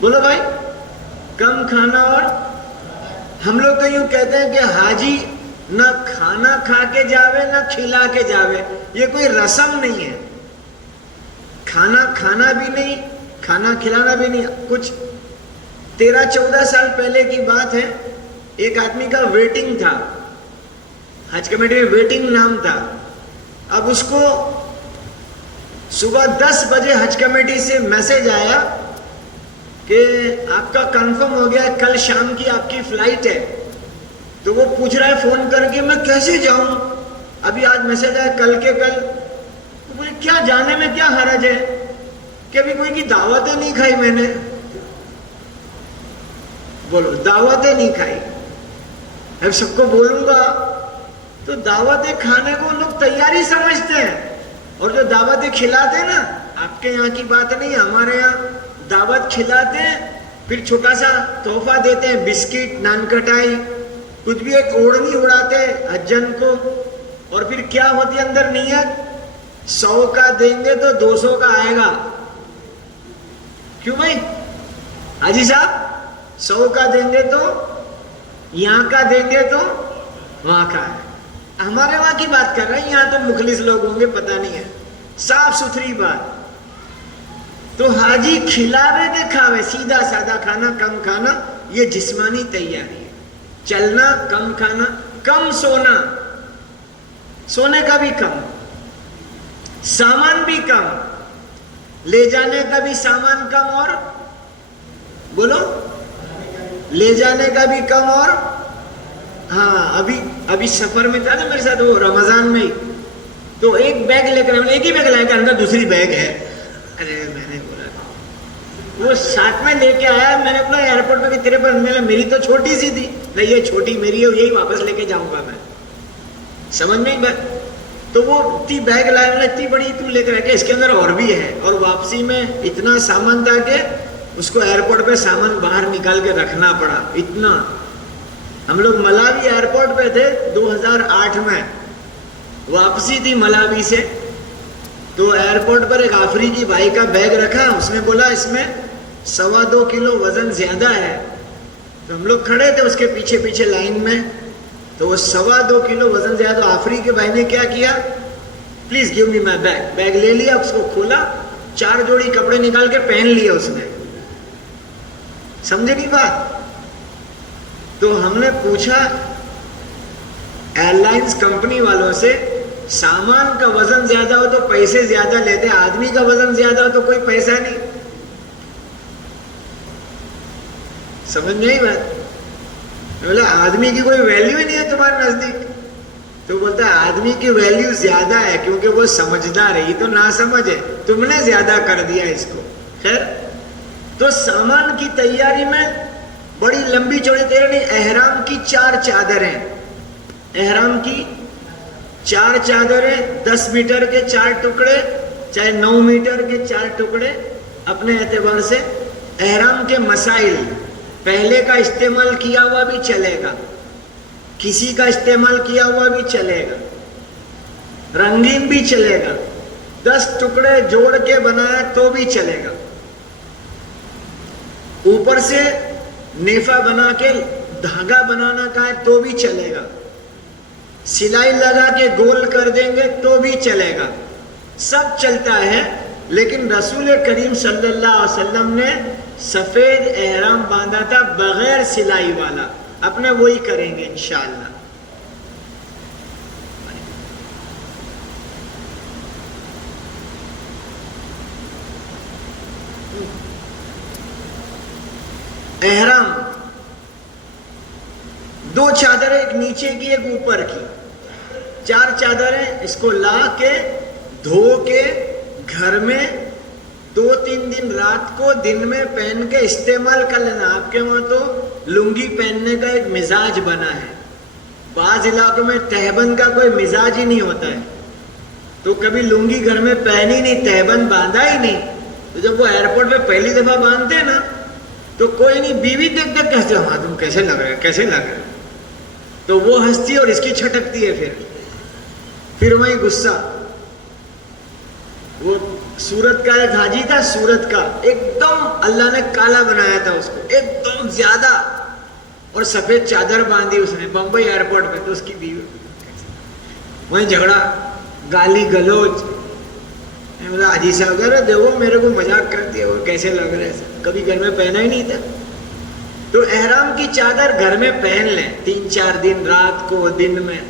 بولو بھائی، کم کھانا. اور ہم لوگ تو یوں کہتے ہیں کہ حاجی نہ کھانا کھا کے جاوے نہ کھلا کے جاوے. یہ کوئی رسم نہیں ہے. کھانا کھانا بھی نہیں، کھانا کھلانا بھی نہیں. کچھ 13-14 سال پہلے کی بات ہے. ایک آدمی کا ویٹنگ تھا، حج کمیٹی میں ویٹنگ نام تھا. اب اس کو صبح 10 بجے حج کمیٹی سے میسج آیا کہ آپ کا کنفرم ہو گیا، کل شام کی آپ کی فلائٹ ہے. تو وہ پوچھ رہا ہے فون کر کے میں کیسے جاؤں، ابھی آج میسج آیا کل کے کل. مجھے کیا جانے میں کیا حرج ہے کہ ابھی کوئی کی دعوتیں نہیں کھائی میں نے. بولو، دعوتیں نہیں کھائی. اب سب کو بولوں گا تو دعوتیں کھانے کو لوگ تیاری سمجھتے ہیں، اور جو دعوتیں کھلاتے ہیں نا، آپ کے یہاں کی بات نہیں، ہمارے یہاں دعوت کھلاتے ہیں، پھر چھوٹا سا تحفہ دیتے ہیں، بسکٹ، نان کٹائی، کچھ بھی، ایک اوڑھنی اڑاتے حجن کو. اور پھر کیا ہوتی ہے اندر نیت، 100 کا دیں گے تو 200 کا آئے گا. کیوں بھائی حاجی صاحب، 100 کا دیں گے تو یہاں کا دیں گے تو وہاں کا ہے. ہمارے وہاں کی بات کر رہے ہیں، یہاں تو مخلص لوگ ہوں گے، پتہ نہیں ہے. صاف ستھری بات. تو حاجی کھلاوے کے کھاوے، سیدھا سادہ کھانا، کم کھانا، یہ جسمانی تیاری ہے. چلنا، کم کھانا، کم سونا، سونے کا بھی کم، سامان بھی کم، لے جانے کا بھی سامان کم، اور بولو لے جانے کا بھی کم. اور ہاں، ابھی سفر میں تھا نا میرے ساتھ، وہ رمضان میں ہی، تو ایک بیگ لے کر، ایک ہی بیگ لائے کہ اندر دوسری بیگ ہے. ارے میں نے بولا وہ ساتھ میں لے کے آیا، میں نے اپنا ایئرپورٹ پہ بھی تیرے پر، میری تو چھوٹی سی تھی، نہیں یہ چھوٹی میری ہے، یہی واپس لے کے جاؤں گا میں. سمجھ نہیں بات. تو وہ اتنی بیگ لایا، میں نے اتنی بڑی تو لے کر آ کے، اس کے اندر اور بھی ہے. اور واپسی میں اتنا سامان تھا کہ اس کو ایئرپورٹ پہ سامان باہر نکال کے رکھنا پڑا. اتنا. ہم لوگ ملاوی ایئرپورٹ پہ تھے 2008 میں، واپسی تھی ملاوی سے. تو ایئرپورٹ پر ایک افریقی بھائی کا بیگ رکھا، اس نے بولا اس میں 2.25 کلو وزن زیادہ ہے. تو ہم لوگ کھڑے تھے اس کے پیچھے پیچھے لائن میں، تو وہ 2.25 کلو وزن زیادہ. افریقی بھائی نے کیا کیا، please give me my bag. Bag لے لیا، اس کو کھولا، 4 جوڑی کپڑے نکال کے پہن لیے اس نے. سمجھے نہیں بات. تو ہم نے پوچھا ایئر لائنز کمپنی والوں سے، سامان کا وزن زیادہ ہو تو پیسے زیادہ لیتے، آدمی کا وزن زیادہ ہو تو کوئی پیسہ نہیں. سمجھ نہیں بات. بولا آدمی کی کوئی ویلیو ہی نہیں ہے تمہارے نزدیک. تو بولتا ہے آدمی کی ویلیو زیادہ ہے کیونکہ وہ سمجھدار ہے، یہ تو نہ سمجھ ہے، تم نے زیادہ کر دیا اس کو. خیر، تو سامان کی تیاری میں بڑی لمبی چوڑی تیاری نہیں. احرام کی 4 چادریں، احرام کی 4 چادریں، 10 میٹر کے 4 ٹکڑے، چاہے 9 میٹر کے 4 ٹکڑے، اپنے اعتبار سے. احرام کے مسائل، پہلے کا استعمال کیا ہوا بھی چلے گا، کسی کا استعمال کیا ہوا بھی چلے گا، رنگین بھی چلے گا، 10 ٹکڑے جوڑ کے بنایا تو بھی چلے گا، اوپر سے نیفا بنا کے دھاگا بنانا کا ہے تو بھی چلے گا، سلائی لگا کے گول کر دیں گے تو بھی چلے گا. سب چلتا ہے. لیکن رسول کریم صلی اللہ علیہ وسلم نے سفید احرام باندھا تھا بغیر سلائی والا. اپنے وہی کریں گے انشاءاللہ. احرام 2 چادریں، ایک نیچے کی ایک اوپر کی، 4 چادریں. اس کو لا کے دھو کے گھر میں 2-3 دن رات کو دن میں پہن کے استعمال کر لینا. آپ کے وہاں تو لنگی پہننے کا ایک مزاج بنا ہے، بعض علاقوں میں تہبند کا کوئی مزاج ہی نہیں ہوتا ہے، تو کبھی لنگی گھر میں پہنی نہیں، تہبند باندھا ہی نہیں. تو جب وہ ایئرپورٹ پہ پہلی دفعہ باندھتے ہیں نا تو کوئی نہیں، بیوی دیکھ دیکھ کہتے ہیں ہاں تم کیسے لگ رہے کیسے لگ رہے. تو وہ ہنستی اور اس کی چھٹکتی ہے، پھر وہی غصہ. وہ سورت کا ایک حاجی تھا، سورت کا، ایک دم اللہ نے کالا بنایا تھا اس کو، ایک دم زیادہ، اور سفید چادر باندھی اس نے بمبئی ایئرپورٹ پہ، تو اس کی بیوی وہیں جھگڑا، گالی گلوچ. میں بولا حاجی صاحب کہہ رہے دیکھو میرے کو مذاق کرتی ہے، وہ کیسے لگ رہے ہیں، کبھی گھر میں پہنا ہی نہیں تھا. تو احرام کی چادر گھر میں پہن لیں 3-4 دن، رات کو، دن میں.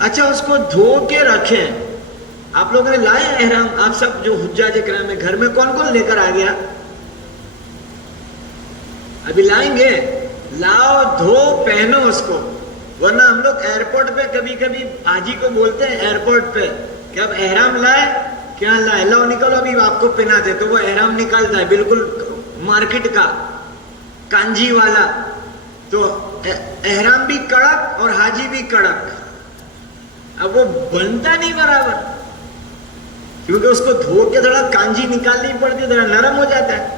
اچھا اس کو دھو کے رکھیں. آپ لوگوں نے لائے احرام؟ آپ سب جو حجاج کرام ہے گھر میں کون کون لے کر آ گیا؟ ابھی لائیں گے؟ لاؤ، دھو، پہنو اس کو. ورنہ ہم لوگ ایئرپورٹ پہ کبھی کبھی حاجی کو بولتے ہیں ایئرپورٹ پہ کہ اب احرام لائے؟ کیا لائے؟ لاؤ نکلو ابھی آپ کو پہناتے. تو وہ احرام نکالتا ہے بالکل مارکیٹ کا کانجی والا. تو احرام بھی کڑک اور حاجی بھی کڑک. اب وہ بنتا نہیں برابر، کیونکہ اس کو دھو کے تھوڑا کانجی نکالنی پڑتی ہے، تھوڑا نرم ہو جاتا ہے.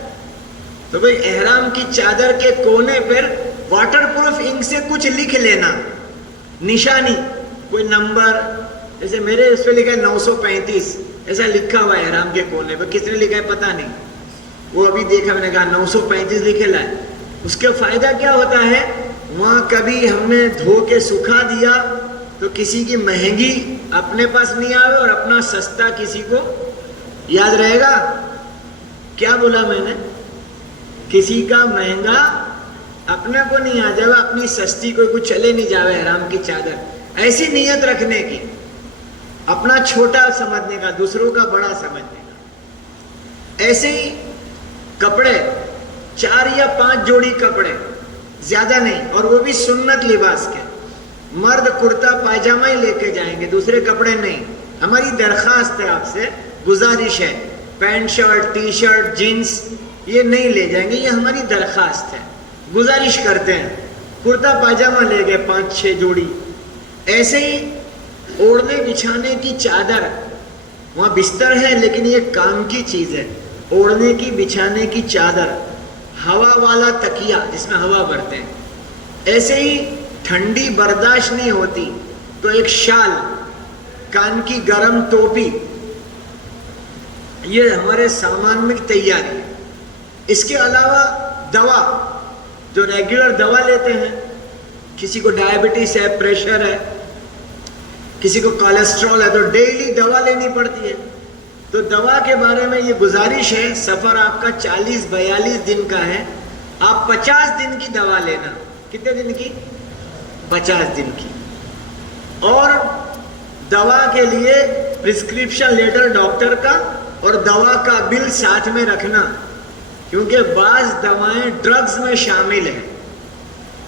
تو بھئی احرام کی چادر کے کونے پر واٹر پروف انک سے کچھ لکھ لینا، نشانی، کوئی نمبر، جیسے میرے اس پہ لکھا ہے 935، ایسا لکھا ہوا ہے احرام کے کونے پہ. کس نے لکھا ہے پتہ نہیں، وہ ابھی دیکھا میں نے کہا 935 لکھے لائے. اس کا فائدہ کیا ہوتا ہے؟ وہاں کبھی ہم نے دھو کے سکھا دیا تو کسی کی مہنگی اپنے پاس نہیں آئے اور اپنا سستا کسی کو یاد رہے گا. کیا بولا میں نے؟ کسی کا مہنگا اپنے کو نہیں آ جائے، اپنی سستی کوئی کچھ چلے نہیں جاوے. احرام کی چادر ایسی نیت رکھنے کی، اپنا چھوٹا سمجھنے کا، دوسروں کا بڑا سمجھنے کا. ایسے ہی کپڑے 4 یا 5 جوڑی کپڑے، زیادہ نہیں، اور وہ بھی سنت لباس کے. مرد کرتا پائجامہ ہی لے کے جائیں گے، دوسرے کپڑے نہیں. ہماری درخواست ہے آپ سے، گزارش ہے، pant shirt, T shirt, jeans یہ نہیں لے جائیں گے. یہ ہماری درخواست ہے، گزارش کرتے ہیں. کرتا پائجامہ لے گئے 5-6 جوڑی. ایسے ہی اوڑھنے بچھانے کی چادر، وہاں بستر ہے لیکن یہ کام کی چیز ہے. اوڑھنے کی بچھانے کی چادر، ہوا والا تکیہ جس میں ہوا بھرتے ہیں. ایسے ہی ٹھنڈی برداشت نہیں ہوتی تو ایک شال، کان کی گرم ٹوپی، یہ ہمارے سامان میں تیاری ہے. اس کے علاوہ دوا، جو ریگولر دوا لیتے ہیں، کسی کو ڈائبٹیز ہے، پریشر ہے، کسی کو کولیسٹرول ہے، تو ڈیلی دوا لینی پڑتی ہے. تو دوا کے بارے میں یہ گزارش ہے، سفر آپ کا 40-42 دن کا ہے، آپ 50 دن کی دوا لینا. کتنے دن کی؟ 50 دن کی. اور دوا کے لیے پرسکرپشن لیٹر ڈاکٹر کا اور دوا کا بل ساتھ میں رکھنا، کیونکہ بعض دوائیں ڈرگز میں شامل ہیں.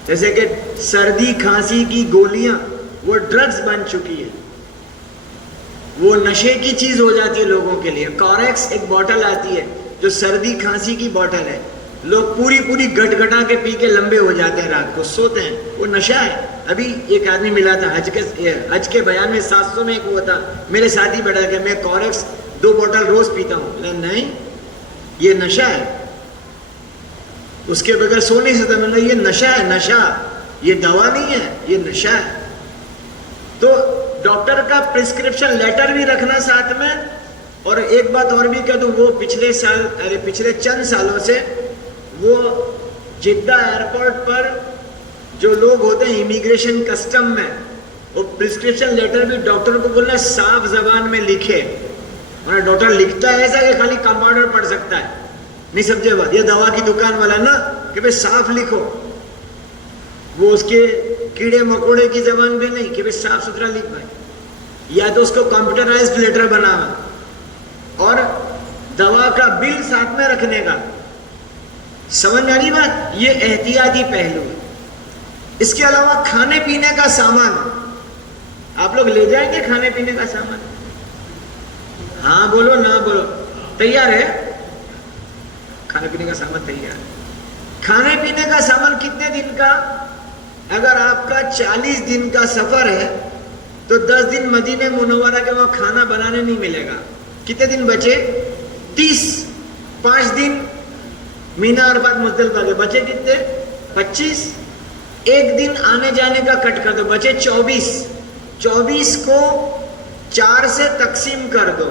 جیسے کہ سردی کھانسی کی گولیاں، وہ ڈرگز بن چکی ہے، وہ نشے کی چیز ہو جاتی ہے لوگوں کے لیے. کوریکس ایک بوٹل آتی ہے جو سردی کھانسی کی بوٹل ہے، لوگ پوری گٹ گٹا کے پی کے لمبے ہو جاتے ہیں، رات کو سوتے ہیں، وہ نشہ ہے. ابھی ایک آدمی ملا تھا حج کے بیان میں 700 میں ایک ہوا تھا، میرے ساتھ ہی بیٹھا کہ میں کوریکس 2 بوٹل روز پیتا ہوں. نہیں، یہ نشہ ہے، اس کے بغیر سو نہیں سکتا. میں نے یہ نشہ ہے، نشہ، یہ دوا نہیں ہے، یہ نشہ ہے. تو ڈاکٹر کا پرسکرپشن لیٹر بھی رکھنا ساتھ میں. اور ایک بات اور بھی کہہ دوں، وہ پچھلے چند سالوں سے وہ جدہ ایئرپورٹ پر جو لوگ ہوتے ہیں امیگریشن کسٹم میں، وہ پرسکرپشن لیٹر بھی ڈاکٹر کو بولنا صاف زبان میں لکھے. اور ڈاکٹر لکھتا ہے ایسا کہ خالی کمپاؤنڈر پڑھ سکتا ہے، نہیں سمجھے بات. یہ دوا کی دکان والا نا کہ بھئی صاف لکھو، وہ اس کے کیڑے مکوڑے کی زبان بھی نہیں کہ بھئی صاف ستھرا لکھ بھائی. یا تو اس کو کمپیوٹرائزڈ لیٹر بنانا اور دوا کا بل ساتھ میں رکھنے کا. سمجھ آ رہی بات؟ یہ احتیاطی پہلو ہے. اس کے علاوہ کھانے پینے کا سامان آپ لوگ لے جائیں گے؟ کھانے پینے کا سامان ہاں بولو، نہ بولو، تیار ہے؟ کھانے پینے کا سامان تیار ہے. کھانے پینے کا سامان کتنے دن کا؟ اگر آپ کا 40 دن کا سفر ہے تو 10 دن مدینہ منورہ کے وہاں کھانا بنانے نہیں ملے گا. کتنے دن بچے؟ 30. 5 دن مینا عرفات مزدلفہ کے بچے کتنے؟ 25. 1 دن آنے جانے کا کٹ کر دو، بچے 24. 24 کو 4 سے تقسیم کر دو،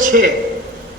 6।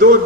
2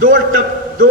2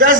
10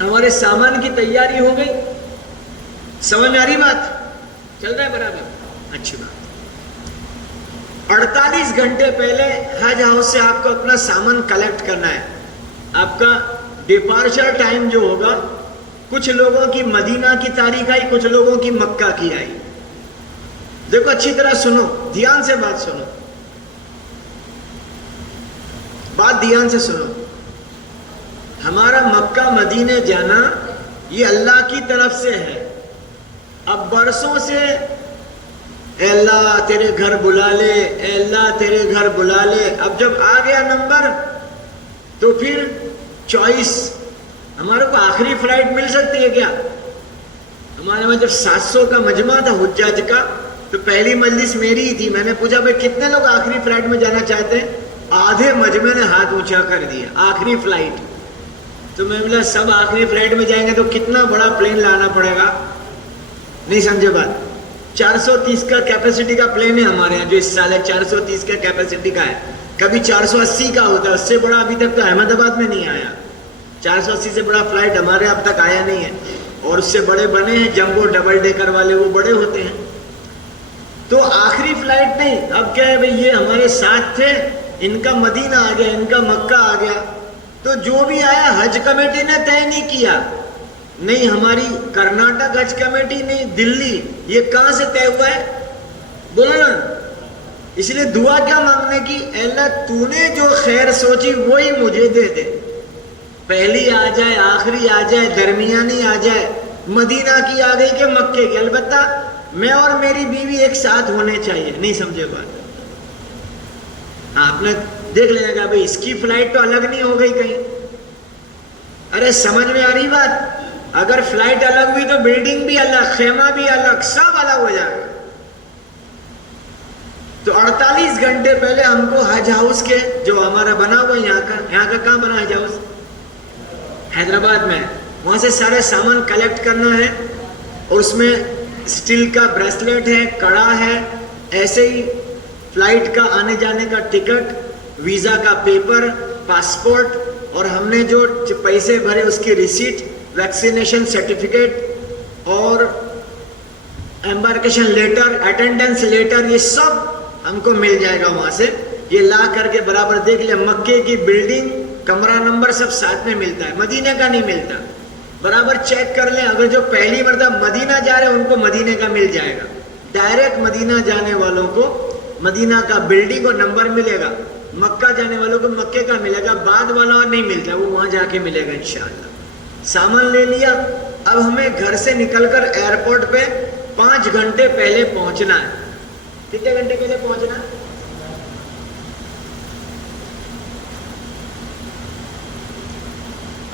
ہمارے سامان کی تیاری ہو گئی. سمجھ میں آ رہی بات؟ چل رہا ہے برابر؟ اچھی بات. 48 گھنٹے پہلے حج ہاؤس سے آپ کو اپنا سامان کلیکٹ کرنا ہے. آپ کا ڈپارچر ٹائم جو ہوگا، کچھ لوگوں کی مدینہ کی تاریخ آئی، کچھ لوگوں کی مکہ کی آئی. دیکھو اچھی طرح سنو، دھیان سے بات سنو، بات دھیان سے سنو. ہمارا مکہ مدینے جانا یہ اللہ کی طرف سے ہے. اب برسوں سے اے اللہ تیرے گھر بلا لے، اے اللہ تیرے گھر بلا لے. اب جب آ گیا نمبر تو پھر چوائس. ہمارے کو آخری فلائٹ مل سکتی ہے کیا؟ ہمارے میں جب 700 کا مجمع تھا حجاج کا تو پہلی مجلس میری ہی تھی. میں نے پوچھا بھائی کتنے لوگ آخری فلائٹ میں جانا چاہتے ہیں؟ آدھے مجمع نے ہاتھ اونچا کر دیا. آخری فلائٹ. تو میں بولا سب آخری فلائٹ میں جائیں گے تو کتنا بڑا پلین لانا پڑے گا. نہیں سمجھے بات؟ 430 کا کیپیسٹی کا پلین ہے ہمارے یہاں جو اس سال ہے. 430 کا کیپیسٹی کا ہے. کبھی 480 کا ہوتا ہے. اس سے بڑا ابھی تک تو احمد آباد میں نہیں آیا. 480 سے بڑا فلائٹ ہمارے اب تک آیا نہیں ہے. اور اس سے بڑے بنے ہیں جمبو ڈبل ڈیکر والے، وہ بڑے ہوتے ہیں. تو آخری فلائٹ نہیں. اب کیا ہے بھئی یہ ہمارے ساتھ تھے، ان کا مدینہ آ گیا، ان کا مکہ آ گیا. تو جو بھی آیا حج کمیٹی نے طے نہیں کیا. نہیں ہماری کرناٹک حج کمیٹی، نہیں دلی. یہ کہاں سے طے ہوا ہے؟ بولو نا. اس لیے دعا کیا مانگنے کی؟ اے اللہ تو نے جو خیر سوچی وہی مجھے دے دے. پہلی آ جائے، آخری آ جائے، درمیانی آ جائے، مدینہ کی آ گئی کہ مکے کی. البتہ میں اور میری بیوی ایک ساتھ ہونے چاہیے. نہیں سمجھے بات؟ آپ نے دیکھ لینا کہ بھائی اس کی فلائٹ تو الگ نہیں ہو گئی کہیں. ارے سمجھ میں آ رہی بات؟ اگر فلائٹ الگ ہوئی تو بلڈنگ بھی الگ، خیمہ بھی الگ، سب الگ ہو جائے گا. تو 48 گھنٹے پہلے ہم کو حج ہاؤس کے جو ہمارا بنا ہوا یہاں کا کہاں بنا حج ہاؤس؟ حیدرآباد میں. وہاں سے سارے سامان کلیکٹ کرنا ہے. اور اس میں اسٹیل کا بریسلیٹ ہے، کڑا ہے، ایسے ہی فلائٹ کا آنے جانے کا ٹکٹ، ویزا کا پیپر، پاسپورٹ، اور ہم نے جو پیسے بھرے اس کی ریسیٹ، ویکسینیشن سرٹیفکیٹ اور ایمبارکیشن لیٹر، اٹینڈنس لیٹر، یہ سب ہم کو مل جائے گا وہاں سے. یہ لا کر کے برابر دیکھ لیں. مکے کی بلڈنگ، کمرہ نمبر سب ساتھ میں ملتا ہے، مدینے کا نہیں ملتا. برابر چیک کر لیں. اگر جو پہلی مرتبہ مدینہ جا رہے ہیں ان کو مدینے کا مل جائے گا. ڈائریکٹ مدینہ جانے والوں کو مدینہ کا بلڈنگ اور نمبر ملے گا. مکہ جانے والوں کو مکے کا ملے گا. بعد والا نہیں ملتا، وہ وہاں جا کے ملے گا انشاءاللہ. سامان لے لیا. اب ہمیں گھر سے نکل کر ایئرپورٹ پہ 5 گھنٹے پہلے پہنچنا ہے. کتنے گھنٹے پہلے پہنچنا ہے؟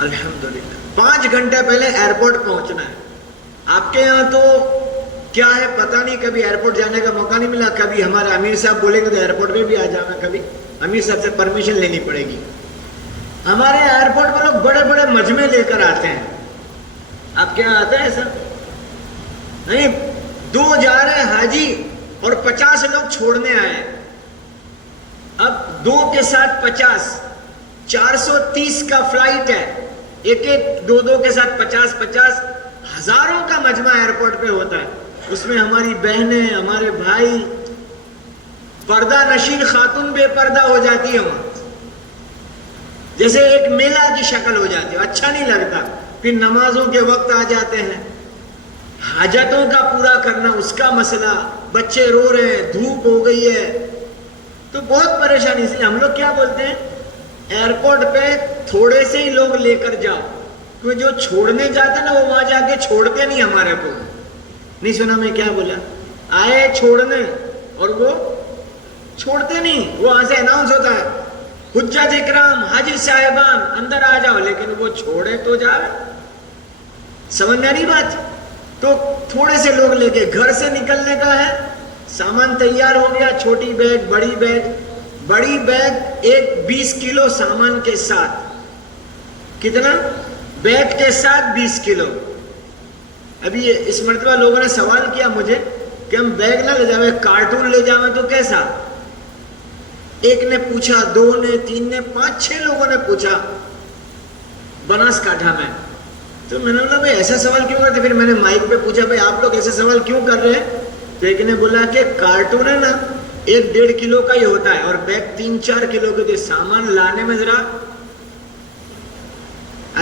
الحمدللہ 5 گھنٹے پہلے ایئرپورٹ پہنچنا ہے. آپ کے یہاں تو کیا ہے پتہ نہیں، کبھی ایئرپورٹ جانے کا موقع نہیں ملا. کبھی ہمارے امیر صاحب بولیں گے تو ایئرپورٹ پہ بھی آ جانا. کبھی امیر صاحب سے پرمیشن لینی پڑے گی. ہمارے ایئرپورٹ پہ لوگ بڑے بڑے مجمع لے کر آتے ہیں. آپ کے یہاں آتا ہے ایسا؟ نہیں. 2 جا رہے ہیں حاجی اور 50 لوگ چھوڑنے آئے. اب 2 کے ساتھ 50، 430 کا فلائٹ ہے. ایک 2 کے ساتھ 50 ہزاروں کا مجمع ایئرپورٹ پہ ہوتا ہے. اس میں ہماری بہنیں، ہمارے بھائی، پردہ نشین خاتون بے پردہ ہو جاتی ہے وہاں. جیسے ایک میلہ کی شکل ہو جاتی ہے. اچھا نہیں لگتا. پھر نمازوں کے وقت آ جاتے ہیں، حاجتوں کا پورا کرنا اس کا مسئلہ. بچے رو رہے ہیں، دھوپ ہو گئی ہے، تو بہت پریشانی. اس لیے ہم لوگ کیا بولتے ہیں، ایئرپورٹ پہ تھوڑے سے ہی لوگ لے کر جاؤ. کیونکہ جو چھوڑنے جاتے ہیں نا وہ وہاں جا کے چھوڑتے نہیں ہمارے کو. نہیں سنا میں کیا بولا؟ آئے چھوڑنے اور وہ چھوڑتے نہیں. وہ وہاں سے اناؤنس ہوتا ہے حجاج اکرام، حاجی صاحبان اندر آ جاؤ، لیکن وہ چھوڑے تو جائے. سمجھ میں نہیں بات؟ تو تھوڑے سے لوگ لے کے گھر سے نکلنے کا ہے. سامان تیار ہو گیا. چھوٹی بیگ، بڑی بیگ. بڑی بیگ ایک 20 کلو سامان کے ساتھ. کتنا؟ بیگ کے ساتھ 20 کلو. ابھی اس مرتبہ لوگوں نے سوال کیا مجھے کہ ہم بیگ نہ لے جاویں، کارٹون لے جاویں تو کیسا؟ ایک نے پوچھا، 2 نے، 3 نے، 5-6 لوگوں نے پوچھا بناسکانٹھا میں. تو میں نے بولا بھائی ایسا سوال کیوں کرتے؟ پھر میں نے مائک پہ پوچھا بھائی آپ لوگ ایسے سوال کیوں کر رہے ہیں؟ تو ایک نے بولا کہ کارٹون ہے نا 1-1.5 کلو کا ہی ہوتا ہے اور بیگ 3-4 کلو کے ہوتے، سامان لانے میں ذرا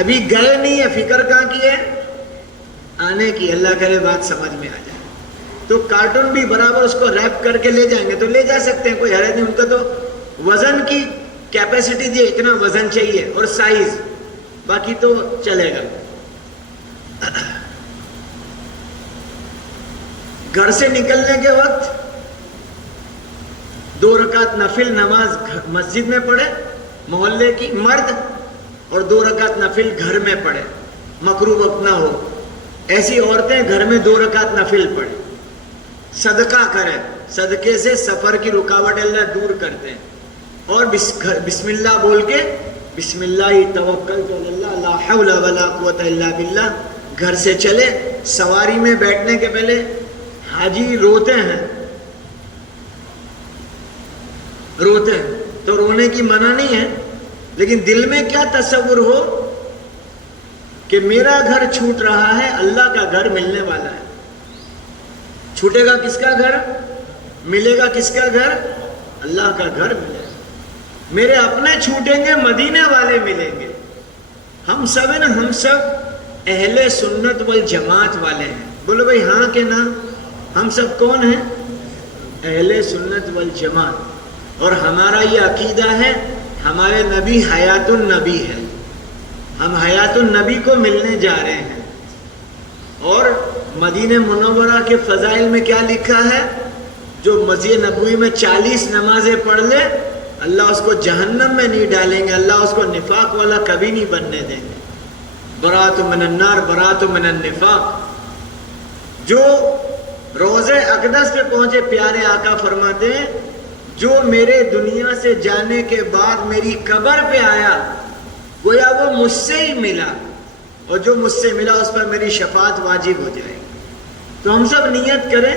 ابھی گئے نہیں ہے، فکر کہاں کی ہے؟ آنے کی۔ اللہ کرے بات سمجھ میں آ جائے۔ تو کارٹون بھی برابر اس کو ریپ کر کے لے جائیں گے تو لے جا سکتے ہیں، کوئی حرج نہیں۔ ان کا تو وزن کی کیپیسٹی دی، اتنا وزن چاہیے اور سائز، باقی تو چلے گا۔ گھر سے نکلنے کے وقت 2 رکعت نفل نماز مسجد میں پڑھے محلے کی مرد، اور 2 رکعت نفل گھر میں پڑھے، مکروہ وقت نہ ہو۔ ایسی عورتیں گھر میں 2 رکعت نفل پڑھیں۔ صدقہ کریں، صدقے سے سفر کی رکاوٹ اللہ دور کرتے ہیں۔ اور بسم اللہ بول کے، بسم اللہ توکلت علی اللہ لا حول ولا قوت الا باللہ، گھر سے چلے۔ سواری میں بیٹھنے کے پہلے حاجی روتے ہیں تو رونے کی منع نہیں ہے، لیکن دل میں کیا تصور ہو کہ میرا گھر چھوٹ رہا ہے، اللہ کا گھر ملنے والا ہے۔ چھوٹے گا کس کا گھر؟ ملے گا کس کا گھر؟ اللہ کا گھر ملے گا۔ میرے اپنے چھوٹیں گے، مدینے والے ملیں گے۔ ہم سب ہیں نا، ہم سب اہل سنت والجماعت والے ہیں۔ بولو بھائی ہاں کہ نہ؟ ہم سب کون ہیں؟ اہل سنت والجماعت۔ اور ہمارا یہ عقیدہ ہے، ہمارے نبی حیات النبی ہے، ہم حیات النبی کو ملنے جا رہے ہیں۔ اور مدینہ منورہ کے فضائل میں کیا لکھا ہے؟ جو مسجد نبوی میں 40 نمازیں پڑھ لے، اللہ اس کو جہنم میں نہیں ڈالیں گے، اللہ اس کو نفاق والا کبھی نہیں بننے دیں گے۔ برات من النار، برات من النفاق۔ جو روضہ اقدس پہ پہنچے، پیارے آقا فرماتے ہیں جو میرے دنیا سے جانے کے بعد میری قبر پہ آیا، گویا وہ مجھ سے ہی ملا، اور جو مجھ سے ملا اس پر میری شفاعت واجب ہو جائے گی۔ تو ہم سب نیت کریں،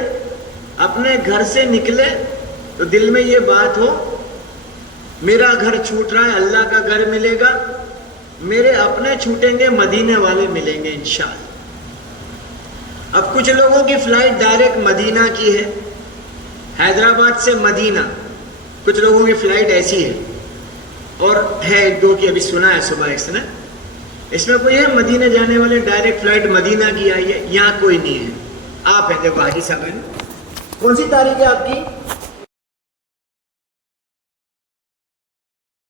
اپنے گھر سے نکلے تو دل میں یہ بات ہو، میرا گھر چھوٹ رہا ہے، اللہ کا گھر ملے گا، میرے اپنے چھوٹیں گے، مدینے والے ملیں گے انشاءاللہ۔ اب کچھ لوگوں کی فلائٹ ڈائریکٹ مدینہ کی ہے، حیدرآباد سے مدینہ، کچھ لوگوں کی فلائٹ ایسی ہے، اور ہے 1-2 کی ابھی سنا ہے صبح ایک نے، اس میں کوئی ہے مدینہ جانے والے ڈائریکٹ فلائٹ مدینہ کی آئی ہے؟ یہاں کوئی نہیں ہے۔ آپ ہیں دیکھو حاجی صاحب ہیں، کون سی تاریخ ہے آپ کی؟